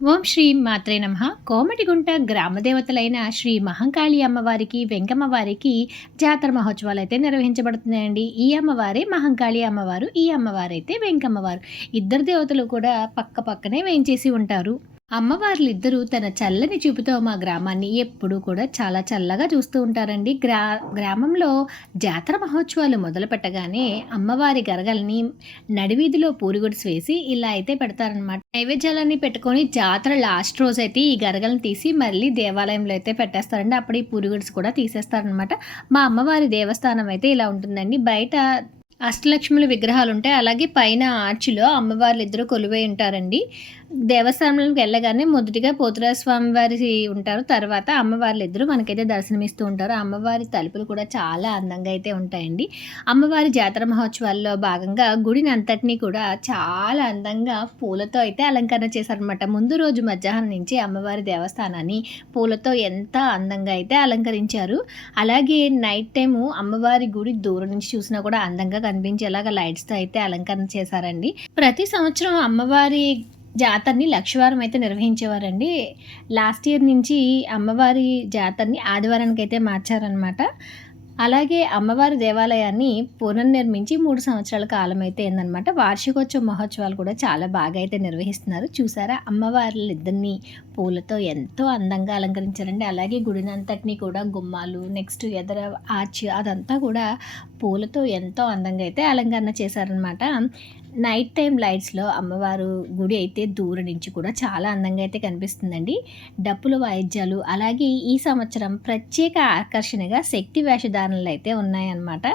ఓం శ్రీ మాత్రే నమః. కోమటిగుంట గ్రామదేవతలైన శ్రీ మహంకాళి అమ్మవారికి, వెంకమ్మ వారికి జాతర మహోత్సవాలైతే నిర్వహించబడుతున్నాయండి. ఈ అమ్మవారే మహంకాళి అమ్మవారు. ఈ అమ్మవారైతే వెంకమ్మవారు. ఇద్దరు దేవతలు కూడా పక్క పక్కనే వేంచేసి ఉంటారు. అమ్మవార్లిద్దరూ తన చల్లని చూపుతో మా గ్రామాన్ని ఎప్పుడూ కూడా చాలా చల్లగా చూస్తూ ఉంటారండి. గ్రామంలో జాతర మహోత్సవాలు మొదలుపెట్టగానే అమ్మవారి గరగల్ని నడివీధిలో పూరిగుడిసి వేసి ఇలా అయితే పెడతారనమాట. నైవేద్యాలన్నీ పెట్టుకొని జాతర లాస్ట్ రోజైతే ఈ గరగలను తీసి మళ్ళీ దేవాలయంలో అయితే పెట్టేస్తారండి. అప్పుడు ఈ పూరిగుడిసి కూడా తీసేస్తారనమాట. మా అమ్మవారి దేవస్థానం అయితే ఇలా ఉంటుందండి. బయట అష్టలక్ష్ముల విగ్రహాలు ఉంటాయి. అలాగే పైన ఆర్చిలో అమ్మవార్లు ఇద్దరు కొలువై ఉంటారండి. దేవస్థానంలోకి వెళ్ళగానే మొదటిగా పోతురాజు స్వామి వారి ఉంటారు. తర్వాత అమ్మవార్లు ఇద్దరు మనకైతే దర్శనమిస్తూ ఉంటారు. అమ్మవారి తలుపులు కూడా చాలా అందంగా అయితే ఉంటాయండి. అమ్మవారి జాతర మహోత్సవాల్లో భాగంగా గుడిని అంతటినీ కూడా చాలా అందంగా పూలతో అయితే అలంకరణ చేశారనమాట. ముందు రోజు మధ్యాహ్నం నుంచి అమ్మవారి దేవస్థానాన్ని పూలతో ఎంత అందంగా అయితే అలంకరించారు. అలాగే నైట్ టైము అమ్మవారి గుడి దూరం నుంచి చూసినా కూడా అందంగా కనిపించేలాగా లైట్స్తో అయితే అలంకరణ చేశారండి. ప్రతి సంవత్సరం అమ్మవారి జాతరని లక్షవారం అయితే నిర్వహించేవారండి. లాస్ట్ ఇయర్ నుంచి అమ్మవారి జాతరని ఆదివారానికి అయితే మార్చారనమాట. అలాగే అమ్మవారి దేవాలయాన్ని పునర్నిర్మించి 3 సంవత్సరాల కాలం అయితే అయిందనమాట. వార్షికోత్సవ మహోత్సవాలు కూడా చాలా బాగా అయితే నిర్వహిస్తున్నారు. చూసారా అమ్మవార్లిద్దరిని పూలతో ఎంతో అందంగా అలంకరించారండి. అలాగే గుడినంతటిని కూడా గుమ్మాలు, నెక్స్ట్ ఎదర ఆర్చ్ అదంతా కూడా పూలతో ఎంతో అందంగా అయితే అలంకరణ చేశారనమాట. నైట్ టైం లైట్స్లో అమ్మవారు గుడి అయితే దూరం నుంచి కూడా చాలా అందంగా అయితే కనిపిస్తుందండి. డప్పుల వాయిద్యాలు, అలాగే ఈ సంవత్సరం ప్రత్యేక ఆకర్షణగా శక్తి వేషధారణలు అయితే ఉన్నాయన్నమాట.